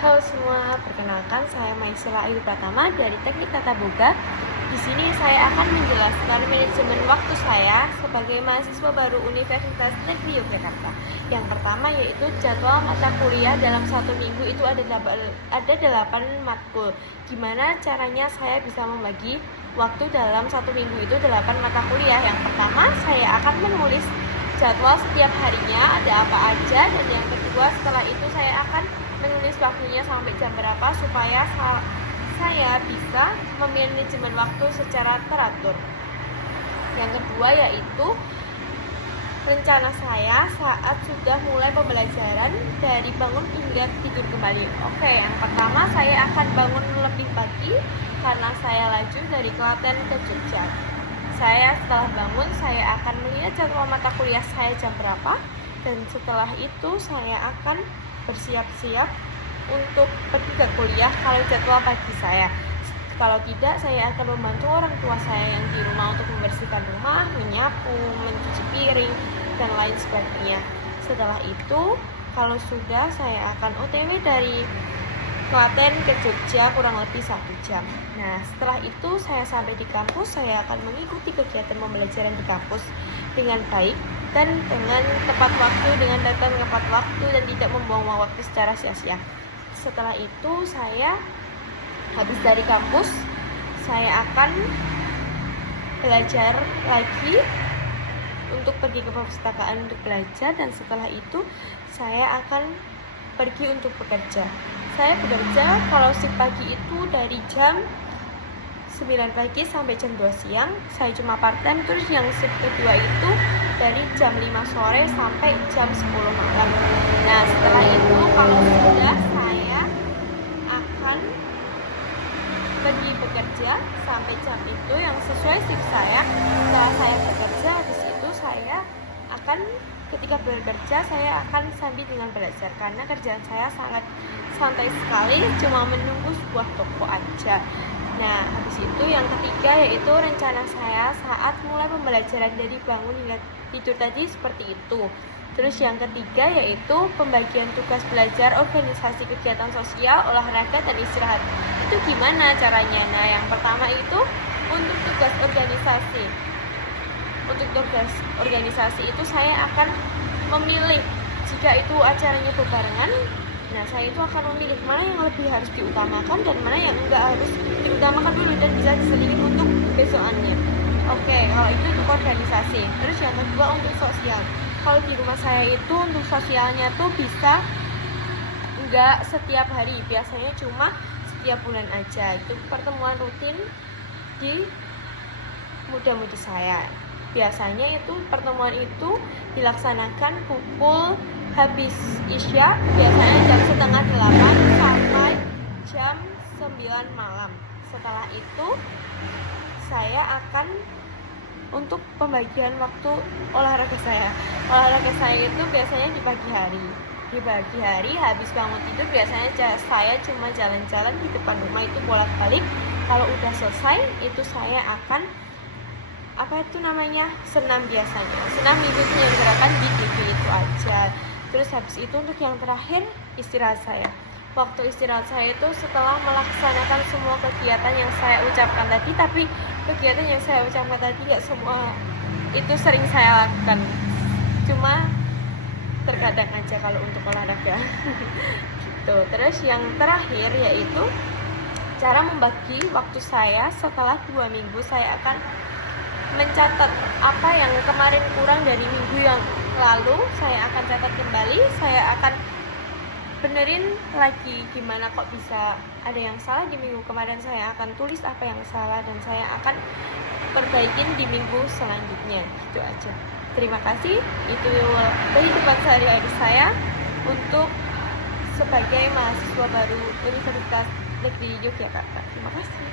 Halo semua, perkenalkan saya Maisela Ayu Pratama dari Teknik Tata Boga. Di sini saya akan menjelaskan manajemen waktu saya sebagai mahasiswa baru Universitas Negeri Yogyakarta. Yang pertama yaitu jadwal mata kuliah dalam satu minggu itu ada 8 matkul. Gimana caranya saya bisa membagi waktu dalam satu minggu itu 8 mata kuliah? Yang pertama saya akan menulis jadwal setiap harinya ada apa aja, dan yang kedua setelah itu saya akan menulis waktunya sampai jam berapa supaya saya bisa memanajemen waktu secara teratur. Yang kedua yaitu rencana saya saat sudah mulai pembelajaran dari bangun hingga tidur kembali. Oke, yang pertama saya akan bangun lebih pagi karena saya laju dari Klaten ke Jogja. Setelah bangun, saya akan melihat jadwal mata kuliah saya jam berapa, dan setelah itu saya akan bersiap-siap untuk pergi ke kuliah kalau jadwal pagi saya. Kalau tidak, saya akan membantu orang tua saya yang di rumah untuk membersihkan rumah, menyapu, mencuci piring, dan lain sebagainya. Setelah itu, kalau sudah, saya akan OTW dari Klaten ke Jogja kurang lebih 1 jam. Nah, setelah itu saya sampai di kampus, saya akan mengikuti kegiatan pembelajaran di kampus dengan baik dan dengan tepat waktu, dengan datang tepat waktu dan tidak membuang waktu secara sia-sia. Setelah itu saya habis dari kampus, saya akan belajar lagi untuk pergi ke perpustakaan untuk belajar, dan setelah itu saya akan pergi untuk bekerja. Saya bekerja kalau shift pagi itu dari jam 9 pagi sampai jam 2 siang. Saya cuma part time. Terus yang shift kedua itu dari jam 5 sore sampai jam 10 malam. Nah, setelah itu kalau sudah, saya akan pergi bekerja sampai jam itu yang sesuai shift saya. Setelah saya bekerja, habis itu saya akan ketika bekerja saya akan sambil dengan belajar karena kerjaan saya sangat santai sekali, cuma menunggu sebuah toko aja. Nah, habis itu yang ketiga yaitu rencana saya saat mulai pembelajaran dari bangun hingga tidur tadi seperti itu. Terus yang ketiga yaitu pembagian tugas belajar, organisasi kegiatan sosial, olahraga, dan istirahat. Itu gimana caranya? Nah, yang pertama itu untuk tugas organisasi. Untuk tugas organisasi itu saya akan memilih, jika itu acaranya bebarengan, nah saya itu akan memilih mana yang lebih harus diutamakan dan mana yang enggak harus diutamakan dulu dan bisa diselipin untuk besokannya. Oke, kalau itu untuk organisasi. Terus yang kedua untuk sosial. Kalau di rumah saya itu untuk sosialnya tuh bisa enggak setiap hari, biasanya cuma setiap bulan aja. Itu pertemuan rutin di muda-mudi saya. Biasanya itu pertemuan itu dilaksanakan pukul habis isya, biasanya jam 7:30 sampai jam 9 malam. Setelah itu saya akan untuk pembagian waktu olahraga saya. Olahraga saya itu biasanya di pagi hari. Di pagi hari habis bangun tidur biasanya saya cuma jalan-jalan di depan rumah itu bolak-balik. Kalau udah selesai itu saya akan senam biasanya. Senam mengikuti yang gerakan di TV itu aja. Terus habis itu untuk yang terakhir istirahat saya. Waktu istirahat saya itu setelah melaksanakan semua kegiatan yang saya ucapkan tadi, tapi kegiatan yang saya ucapkan tadi gak semua itu sering saya lakukan. Cuma terkadang aja kalau untuk olahraga. Gitu. Terus yang terakhir yaitu cara membagi waktu saya. Setelah 2 minggu saya akan mencatat apa yang kemarin kurang dari minggu yang lalu, saya akan catat kembali, saya akan benerin lagi gimana kok bisa ada yang salah di minggu kemarin, saya akan tulis apa yang salah dan saya akan perbaikin di minggu selanjutnya. Gitu aja. Terima kasih. Itu kehidupan sehari-hari saya untuk sebagai mahasiswa baru Universitas Negeri Yogyakarta. Terima kasih.